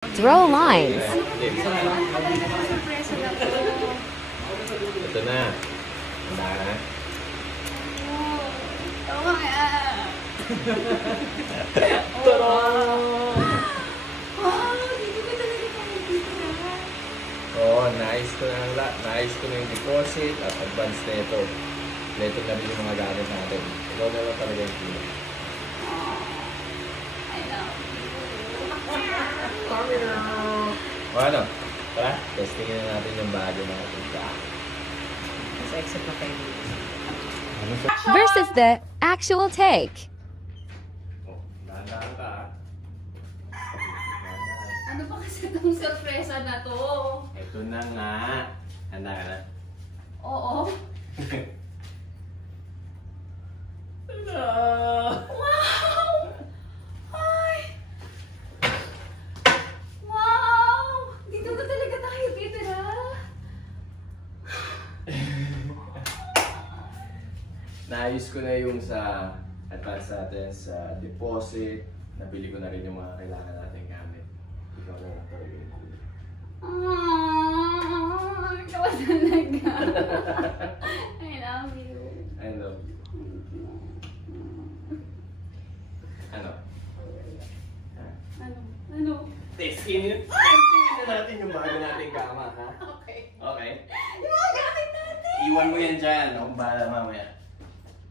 Draw lines. Ito na. Handa ka na? Oo nga. Dito ka talaga nakikita. Oo, nais ko na yung deposit at advance na ito. Ito na rin yung mga gamit natin. Ikaw na lang talaga yung kilo. I love O ano? Tara, testingin na natin yung bago natin. Mas exit na kayo. Versus the actual take. Oh, dahan-dahan ka ah. Ano ba kasi itong sorpresa na to? Ito na nga. Handa ka na? Oo. Tada! Wow! Ay! Wow! Dito na talaga tayo titira. Naayos ko na yung sa advance natin sa deposit. Nabili ko na rin yung mga kailangan natin gamit. Ikaw na lang talaga yung kulo. Ikaw talaga. I love you. I love you. Ano? Ano? Testingin na natin yung bago nating kama, ha? Okay. Okay? Yung mga gamit natin! Iwan mo yan dyan. Akong bahala mamaya.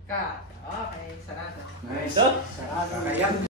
Ka. Okay, sarado. Nice. Sarado. Kaya.